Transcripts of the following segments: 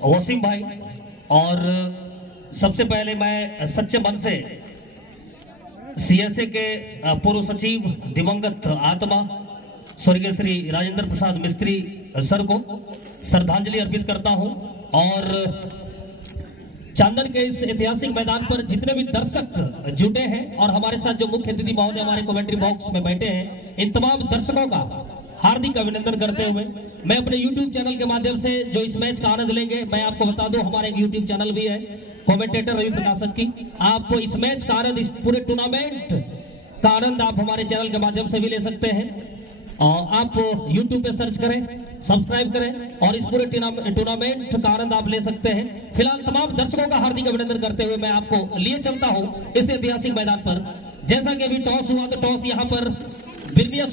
वसीम भाई और सबसे पहले मैं सच्चे मन से सीएसए के पूर्व सचिव दिवंगत आत्मा स्वर्गीय श्री राजेंद्र प्रसाद मिस्त्री सर को श्रद्धांजलि अर्पित करता हूं और चांदन के इस ऐतिहासिक मैदान पर जितने भी दर्शक जुटे हैं और हमारे साथ जो मुख्य अतिथि महोदय हमारे कमेंट्री बॉक्स में बैठे हैं, इन तमाम दर्शकों का हार्दिक अभिनंदन करते हुए मैं अपने YouTube चैनल के माध्यम से जो इस मैच का आनंद लेंगे, मैं आपको बता दूं हमारे एक YouTube चैनल भी है कमेंटेटर रवि प्रकाशक की। आप इस मैच का आनंद, इस पूरे टूर्नामेंट का आनंद आप हमारे चैनल के माध्यम से भी ले सकते हैं। आप YouTube पे सर्च करें, सब्सक्राइब करें और इस पूरे टूर्नामेंट का आनंद आप ले सकते हैं। फिलहाल तमाम दर्शकों का हार्दिक अभिनंदन करते हुए मैं आपको लिए चलता हूं इस ऐतिहासिक मैदान पर। जैसा कि अभी टॉस हुआ तो टॉस यहां पर बिरनिया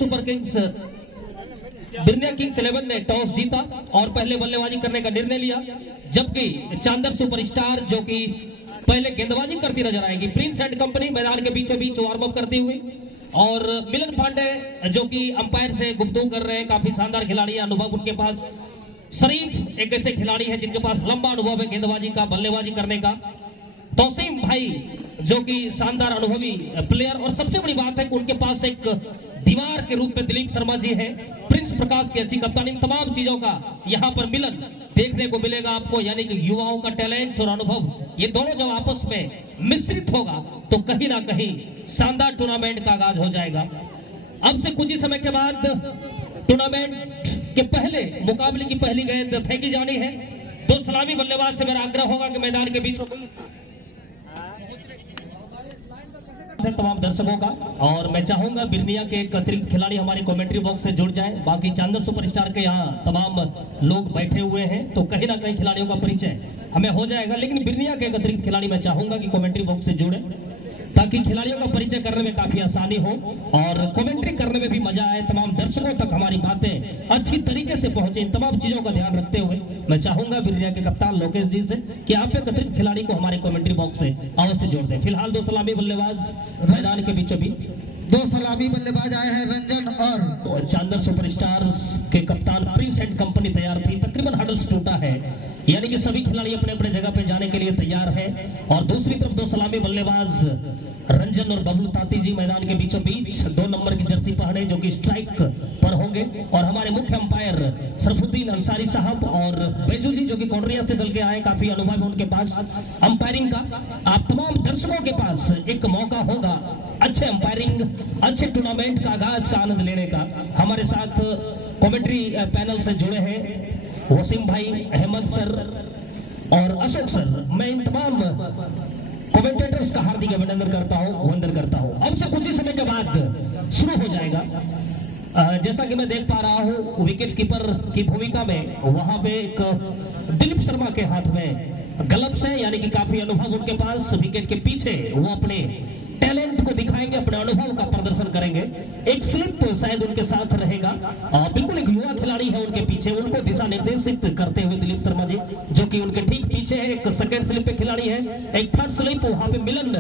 किंग्स 11 ने टॉस जीता और पहले बल्लेबाजी करने का निर्णय लिया, जबकि चांदर सुपरस्टार जो कि पहले गेंदबाजी करती नजर आएगी, प्रिंस एंड कंपनी मैदान के बीचों बीच वार्म अप करती हुई, और मिलन पांडे जो कि अंपायर से गुफ्तगू कर रहे हैं, काफी शानदार खिलाड़ी, अनुभव उनके पास। शरीफ एक ऐसे खिलाड़ी है जिनके पास लंबा अनुभव है गेंदबाजी का, बल्लेबाजी करने का। तौसीम भाई जो कि शानदार अनुभवी प्लेयर, और सबसे बड़ी बात है कि उनके पास एक दीवार के रूप में दिलीप शर्मा जी है, प्रिंस प्रकाश की अच्छी कप्तानी, तमाम चीजों का यहाँ पर मिलन देखने को मिलेगा आपको, यानी कि युवाओं का टैलेंट और अनुभव, ये दोनों जब आपस में मिश्रित होगा तो कहीं ना कहीं शानदार टूर्नामेंट का आगाज हो जाएगा। अब से कुछ ही समय के बाद टूर्नामेंट के पहले मुकाबले की पहली गेंद फेंकी जानी है। दो सलामी बल्लेबाज से मेरा आग्रह होगा कि मैदान के बीच तमाम दर्शकों का, और मैं चाहूंगा बिरनिया के एक अतिरिक्त खिलाड़ी हमारे कमेंट्री बॉक्स से जुड़ जाए। बाकी चांदर सुपरस्टार के यहाँ तमाम लोग बैठे हुए हैं तो कहीं ना कहीं खिलाड़ियों का परिचय हमें हो जाएगा, लेकिन बिरनिया के एक अतिरिक्त खिलाड़ी मैं चाहूंगा कि कमेंट्री बॉक्स से जुड़े ताकि खिलाड़ियों का परिचय करने में काफी आसानी हो और कमेंट्री करने में भी मजा आए, तमाम दर्शकों तक हमारी बातें अच्छी तरीके से पहुंचे। इन तमाम चीजों का ध्यान रखते हुए मैं चाहूंगा बिरनिया के कप्तान लोकेश जी से कि आप एक अतिरिक्त खिलाड़ी को हमारे कमेंट्री बॉक्स से अवश्य जोड़ दें। फिलहाल दो सलामी बल्लेबाज मैदान के बीचों बीच, दो सलामी बल्लेबाज आए हैं रंजन और चांदर सुपरस्टार्स के कप्तान प्रिंस एंड कंपनी तैयार थी। तकरीबन हडल्स टूटा है, यानी कि सभी खिलाड़ी अपने अपने जगह पे जाने के लिए तैयार है। और दूसरी तरफ दो सलामी बल्लेबाज रंजन और बबलू ताती जी मैदान के बीचों बीच 2 नंबर की जर्सी पहने जो कि स्ट्राइक पर होंगे, और हमारे मुख्य अंपायर सरफुद्दीन अंसारी साहब और बेजू जी जो कि कोडरिया से चल के आए, काफी अनुभव है उनके पास अंपायरिंग का। आप तमाम दर्शकों के पास एक मौका होगा अच्छे अंपायरिंग, अच्छे टूर्नामेंट का आगाज का आनंद लेने का। हमारे साथ कमेंट्री पैनल से जुड़े हैं वसीम भाई, अहमद सर और अशोक सर। मैं इन तमाम कमेंटेटर्स का हार्दिक अभिनंदन करता हूं, वंदन करता हूं। अब से कुछ ही समय के बाद शुरू हो जाएगा। जैसा कि मैं देख पा रहा हूं विकेट कीपर की भूमिका में वहां पे एक दिलीप शर्मा के हाथ में ग्लव्स है, यानी कि काफी अनुभव उनके पास। विकेट के पीछे वो अपने टैलेंट को दिखाएंगे, अपने अनुभव का प्रदर्शन करेंगे। एक स्लिप शायद उनके साथ रहेगा, बिल्कुल एक युवा खिलाड़ी है उनके पीछे, उनको दिशा निर्देशित करते हुए दिलीप शर्मा जी जो कि उनके ठीक पीछे है। एक सेकंड स्लिप पे खिलाड़ी है, एक थर्ड स्लिप वहां पे मिलन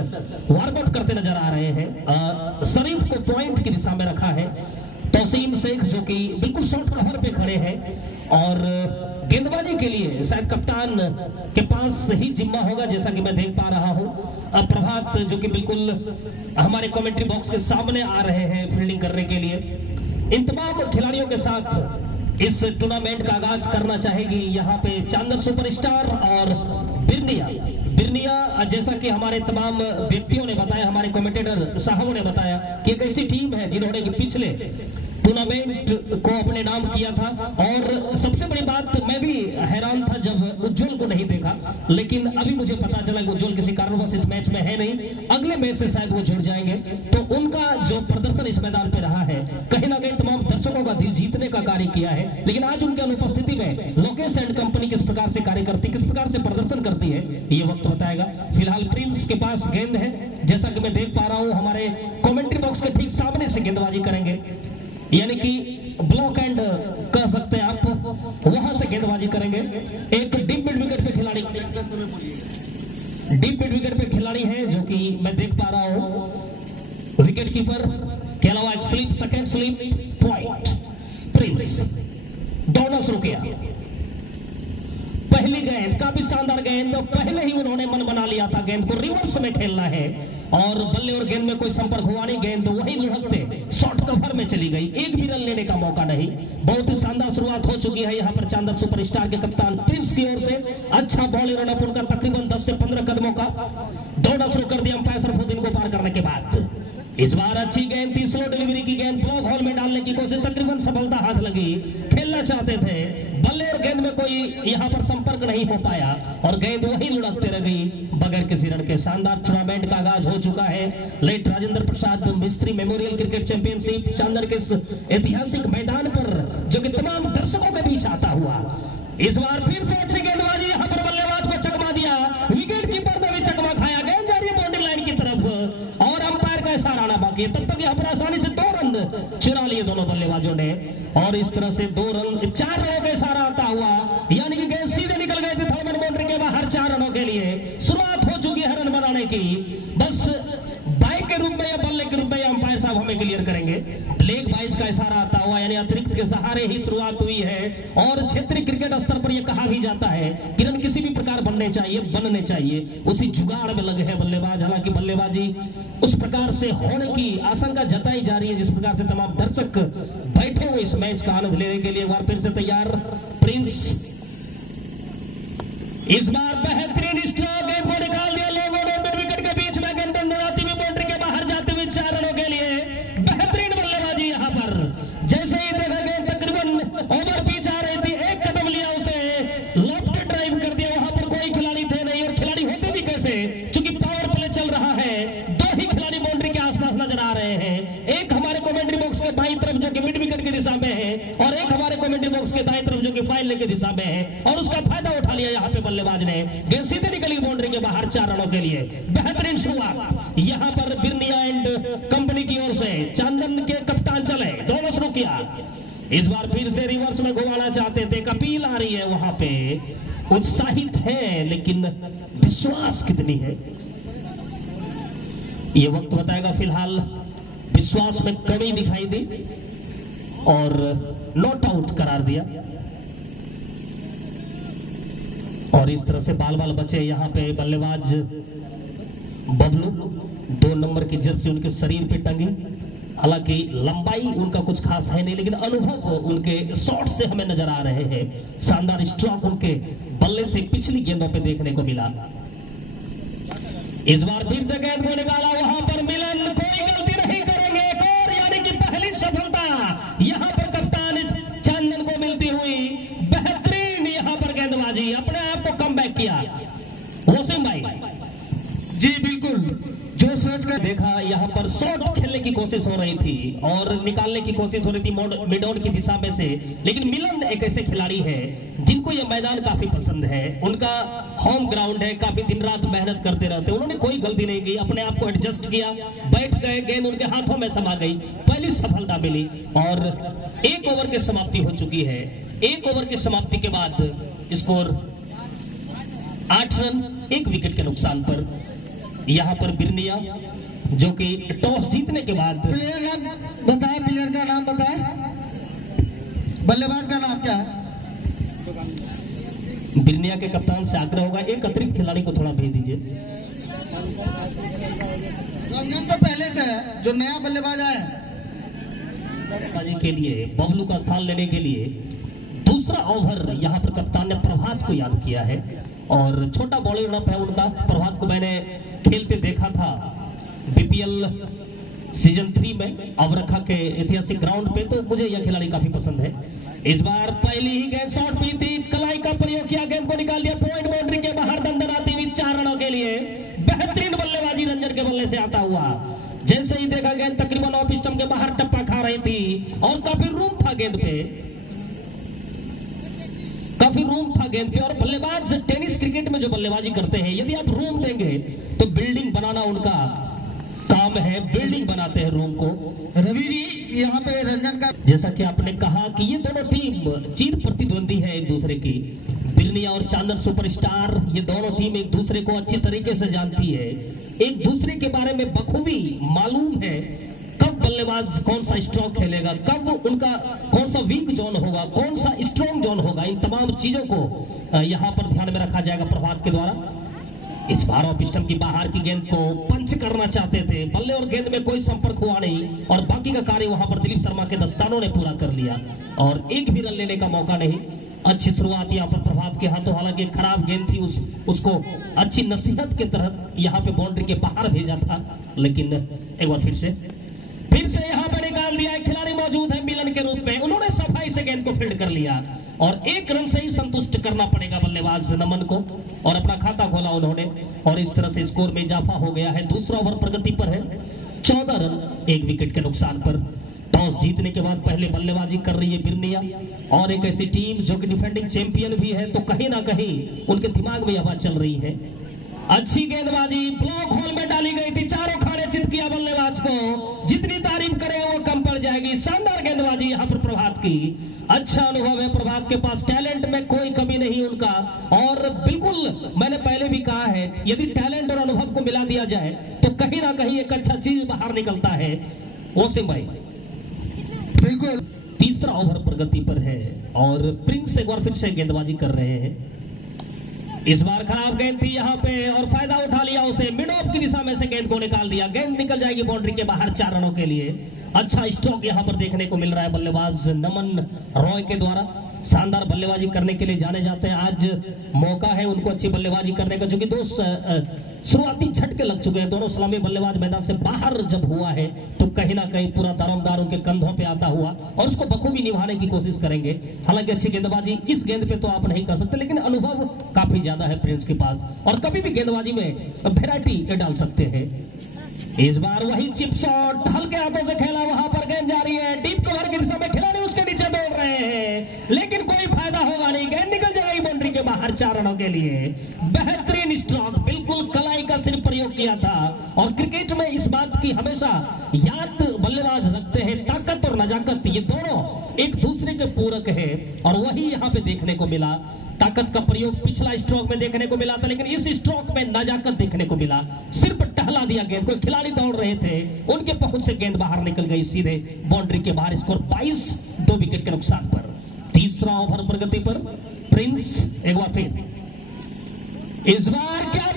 वार्म आउट करते नजर आ रहे हैं। शरीफ को पॉइंट की दिशा में रखा है, तौसीम शेख जो कि बिल्कुल शॉर्ट कवर पे खड़े हैं, और गेंदबाजी के लिए शायद कप्तान के पास ही जिम्मा होगा जैसा कि मैं देख पा रहा हूं। प्रभात जो कि बिल्कुल हमारे कमेंट्री बॉक्स के सामने आ रहे हैं फील्डिंग करने के लिए। इन तमाम खिलाड़ियों के साथ इस टूर्नामेंट का आगाज करना चाहेगी यहाँ पे चांदर सुपरस्टार और बिरनिया। जैसा कि हमारे तमाम व्यक्तियों ने बताया, हमारे कमेंटेटर साहबों ने बताया कि एक ऐसी टीम है जिन्होंने कि पिछले टूर्नामेंट को अपने नाम किया था। और सबसे बड़ी बात, मैं भी हैरान था जब उज्जवल को नहीं देखा, लेकिन अभी मुझे पता चला कि उज्जवल किसी कारणवश इस मैच में है नहीं, अगले मैच से शायद वो जुड़ जाएंगे। तो उनका जो प्रदर्शन इस मैदान पे रहा है कहीं ना कहीं तमाम दर्शकों का दिल जीतने का कार्य किया है। लेकिन आज उनकी अनुपस्थिति में लोकेश एंड कंपनी किस प्रकार से कार्य करती, किस प्रकार से प्रदर्शन करती है, ये वक्त बताएगा। फिलहाल प्रिंस के पास गेंद है, जैसा कि मैं देख पा रहा हूं हमारे कमेंट्री बॉक्स के ठीक सामने से गेंदबाजी करेंगे, यानी कि ब्लॉक एंड कह सकते हैं आप, वहां से गेंदबाजी करेंगे। एक डीप मिड विकेट पे खिलाड़ी है जो कि मैं देख पा रहा हूं विकेट कीपर के अलावा एक slip, second slip, point, Prince. दौड़ना शुरू किया, गेंद, काफी शानदार गेंद। तो पहले ही उन्होंने मन बना लिया था गेंद को रिवर्स में खेलना है और बल्ले और गेंद में कोई संपर्क हुआ नहीं। गेंद वही लुढ़कते शॉर्ट कवर में चली गई, एक भी रन लेने का मौका नहीं। बहुत ही शानदार शुरुआत हो चुकी है यहाँ पर चांदर सुपरस्टार के कप्तान प्रिंस की ओर से। अच्छा बॉल रन अप उनका तकरीबन 10 से 15 कदमों का दौड़ना शुरू कर दिया अंपायर सरफुद्दीन को पार करने के बाद। इस बार अच्छी गेंद थी, स्लो डिलीवरी की गेंद, ब्लॉक होल में डालने की कोशिश, तकरीबन सफलता हाथ लगी। खेलना चाहते थे, बल्ले और गेंद में कोई यहाँ पर संपर्क नहीं हो पाया और गेंद वही लुढ़कते रह गई बगैर किसी रन के। शानदार टूर्नामेंट का आगाज हो चुका है। लेट राजेंद्र प्रसाद मिस्त्री मेमोरियल क्रिकेट चैंपियनशिप चांदर के इस ऐतिहासिक मैदान पर जो कि तमाम दर्शकों के बीच आता हुआ। इस बार फिर से अच्छी गेंदबाजी, यहाँ पर बल्लेबाज को चकमा दिया, विकेट कीपर ने भी चकमा खाया। गेंद जा रही है बाउंड्री लाइन की तरफ और अंपायर का इशारा आना बाकी है। तब तक यहाँ पर आसानी से 2 रन चुरा लिए दोनों बल्लेबाजों ने और इस तरह से 2 रन 4 रनों का इशारा आता हुआ, यानी कि गेंद सीधे निकल गए थे थर्मल बाउंड्री के बाहर 4 रनों के लिए। शुरुआत हो चुकी है रन बनाने की, बस बाइक के रूप में या बल्ले के रूप में अंपायर साहब हमें क्लियर करेंगे। लेग बाइज का इशारा आता हुआ, यानी अतिरिक्त के सहारे ही शुरुआत हुई है और क्षेत्रीय क्रिकेट स्तर पर यह कहा भी जाता है कि रन किसी भी प्रकार बनने चाहिए, उसी जुगाड़ में लगे हैं बल्लेबाज। हालांकि बल्लेबाजी उस प्रकार से होने की आशंका जताई जा रही है जिस प्रकार से तमाम दर्शक बैठे हुए इस मैच का आनंद लेने के लिए। एक बार फिर से तैयार प्रिंस, इस बार बेहतरीन स्ट्रोक, गेंद को निकाल दिया लोगों ने विकेट के बीच में, गेंद दौड़ाती हुई बाउंड्री के बाहर जाते हुए 4 रनों के लिए। बेहतरीन बल्लेबाजी यहाँ पर, जैसे ही देखा गेंद तकरीबन ओवर पिच आ रही थी, एक कदम लिया उसे लेफ्ट ड्राइव कर दिया। वहां पर कोई खिलाड़ी थे नहीं और खिलाड़ी होते भी कैसे, चूंकि पावर प्ले चल रहा है। 2 ही खिलाड़ी बाउंड्री के आसपास नजर आ रहे हैं, एक हमारे कमेंट्री बॉक्स के बाईं तरफ जो कि मिड विकेट की दिशा में है और एक हमारे कमेंट्री बॉक्स के दाईं तरफ जो कि फाइनल की दिशा में है। और उसका फायदा उठा लिया यहाँ पे बल्लेबाज ने, गेंद सीधे निकली बाउंड्री के बाहर 4 रनों के लिए। बेहतरीन शुरुआत यहाँ पर बिरनिया एंड कंपनी की ओर से, चांदन के कप्तान चले, दोनों शुरू किया। इस बार फिर से रिवर्स में घुमाना चाहते थे, अपील आ रही है वहां पे, उत्साहित है लेकिन विश्वास कितनी है ये वक्त बताएगा। फिलहाल विश्वास में कमी दिखाई दी और नॉट आउट करार दिया और इस तरह से बाल बाल बचे यहाँ पे बल्लेबाज बबलू। 2 नंबर की जर्सी उनके शरीर पे टंगी, हालांकि लंबाई उनका कुछ खास है नहीं लेकिन अनुभव उनके शॉट से हमें नजर आ रहे हैं। शानदार स्ट्रोक उनके बल्ले से पिछली गेंदों पे देखने को मिला। इस बार फिर से गेंद को निकाला, वहां पर मिलन, कोई गलती नहीं करेंगे एक और, यानी कि पहली सफलता यहां पर कप्तान चांदन को मिलती हुई। बेहतरीन यहां पर गेंदबाजी, अपने आप को कम बैक किया वसीम भाई जी बिल्कुल, जो सोच कर देखा यहाँ पर शॉट खेलने की कोशिश हो रही थी और निकालने की कोशिश हो रही थी मिड ऑन की दिशा में से, लेकिन मिलन एक ऐसे खिलाड़ी है जिनको यह मैदान काफी पसंद है, उनका होम ग्राउंड है, काफी दिन रात मेहनत करते रहते, उन्होंने कोई गलती नहीं की, अपने आप को एडजस्ट किया, बैठ गए, गेंद उनके हाथों में समा गई, पहली सफलता मिली और 1 ओवर की समाप्ति हो चुकी है। 1 ओवर की समाप्ति के बाद स्कोर 8 रन 1 विकेट के नुकसान पर यहाँ पर बिरनिया जो कि टॉस जीतने के बाद, प्लेयर नाम बताए, प्लेयर का नाम बताए, बल्लेबाज का नाम क्या है? बिरनिया के कप्तान से आग्रह होगा एक अतिरिक्त खिलाड़ी को थोड़ा भेज दीजिए। रंजन तो पहले से है, जो नया बल्लेबाज आया है के लिए बबलू का स्थान लेने के लिए दूसरा ओवर यहाँ पर कप्तान ने प्रभात को याद किया है और छोटा बॉलिंग रन है उनका। प्रभात को मैंने खेलते देखा था बीपीएल सीजन 3 में अवरखा के ऐतिहासिक ग्राउंड पे, तो मुझे यह खिलाड़ी काफी पसंद है। इस बार पहली ही गेंद शॉट भी थी, कलाई का प्रयोग किया, गेंद को निकाल दिया पॉइंट बाउंड्री के बाहर, दंदनाती हुई 4 रनों के लिए। बेहतरीन बल्लेबाजी रंजन के बल्ले से आता हुआ, जैसे ही देखा गेंद तकरीबन ऑफ स्टंप के बाहर टप्पा खा रही थी और काफी रूम था गेंद पे, काफी रूम था गेंद पे। और बल्लेबाज टेनिस क्रिकेट में जो बल्लेबाजी करते हैं, यदि आप रूम देंगे तो बिल्डिंग बनाना उनका काम है, बिल्डिंग बनाते हैं रूम को। रवि जी यहाँ पे रंजन का, जैसा कि आपने कहा कि ये दोनों टीम चिर प्रतिद्वंदी है एक दूसरे की, बिरनिया और चांदन सुपरस्टार, ये दोनों टीम एक दूसरे को अच्छी तरीके से जानती है, एक दूसरे के बारे में बखूबी मालूम है कब बल्लेबाज कौन सा स्ट्रोक खेलेगा, कब उनका कौन सा वीक जोन होगा, कौन सा स्ट्रॉन्ग जोन होगा, इन तमाम चीजों को यहां पर ध्यान में रखा जाएगा प्रभात के द्वारा। इस बार ऑफ स्टंप की बाहर की गेंद को पंच करना चाहते थे, बल्ले और गेंद में कोई संपर्क हुआ नहीं और बाकी का कार्य वहां पर दिलीप शर्मा के दस्तानों ने पूरा कर लिया और एक भी रन लेने का मौका नहीं। अच्छी शुरुआत यहां पर प्रभात के हाथों, हालांकि खराब गेंद थी, उसको अच्छी नसीहत के तहत यहां पे बाउंड्री के बाहर भेजा था, लेकिन एक बार फिर से यहां पर निकाल दिया। एक खिलाड़ी मौजूद है मिलन के रूप में, उन्होंने सफाई से गेंद को फील्ड कर लिया और एक रन से ही संतुष्ट करना पड़ेगा बल्लेबाज नमन को और अपना खाता खोला उन्होंने और इस तरह से स्कोर में इजाफा हो गया है। दूसरा ओवर प्रगति पर है, 14 रन 1 विकेट के नुकसान पर। टॉस जीतने के बाद पहले बल्लेबाजी कर रही है बिर्निया और एक ऐसी टीम जो कि डिफेंडिंग चैंपियन भी है, तो कहीं ना कहीं उनके दिमाग में हवा चल रही है। अच्छी गेंदबाजी ब्लॉक होल में डाली गई थी, चारों खाने चित किया बल्लेबाज को, जितनी तारीफ करे वो कम पड़ जाएगी। शानदार गेंदबाजी यहां पर प्रभात की, अच्छा अनुभव है प्रभात के पास, टैलेंट में कोई कमी नहीं उनका और बिल्कुल मैंने पहले भी कहा है यदि टैलेंट और अनुभव को मिला दिया जाए तो कहीं ना कहीं एक अच्छा चीज बाहर निकलता है। ओसिम भाई बिल्कुल। तीसरा ओवर प्रगति पर है और प्रिंस एक बार फिर से गेंदबाजी कर रहे हैं। इस बार खराब गेंद थी यहां पे और फायदा उठा लिया उसे, मिड ऑफ की दिशा में से गेंद को निकाल दिया, गेंद निकल जाएगी बाउंड्री के बाहर 4 रनों के लिए। अच्छा स्ट्रोक यहां पर देखने को मिल रहा है बल्लेबाज नमन रॉय के द्वारा, शानदार बल्लेबाजी करने के लिए जाने जाते हैं। आज मौका है उनको अच्छी बल्लेबाजी करने का, जो कि 2 शुरुआती झटके लग चुके हैं, दोनों सलामी बल्लेबाज मैदान से बाहर जब हुआ है तो कहीं ना कहीं पूरा दारोमदार उनके कंधों पे आता हुआ और उसको बखूबी निभाने की कोशिश करेंगे। हालांकि अच्छी गेंदबाजी इस गेंद पे तो आप नहीं कर सकते, लेकिन अनुभव काफी ज्यादा है प्रिंस के पास और कभी भी गेंदबाजी में वेराइटी डाल सकते हैं। इस बार वही चिप शॉट हल्के हाथों से खेला, वहां पर गेंद जा रही है डीप कवर की दिशा में, खिलाड़ी उसके नीचे दौड़ रहे हैं लेकिन कोई फायदा होगा नहीं, गेंद निकल जाएगी बाउंड्री के बाहर 4 रनों के लिए। बेहतरीन स्ट्रोक, बिल्कुल कलाई का सिर्फ प्रयोग किया था और क्रिकेट में इस बात की हमेशा याद बल्लेबाज रखते हैं, ताकत और नजाकत ये दोनों एक दूसरे के पूरक है और वही यहां पे देखने को मिला। ताकत का प्रयोग पिछला स्ट्रोक में देखने को मिला था, लेकिन इस स्ट्रोक में नजाकत देखने को मिला, सिर्फ टहला दिया गेंद को, खिलाड़ी दौड़ रहे थे उनके पहुंच से गेंद बाहर निकल गई सीधे बाउंड्री के बाहर। स्कोर 22, 2 विकेट के नुकसान पर। तीसरा ओवर प्रगति पर प्रिंस एक बार फिर, इस बार क्या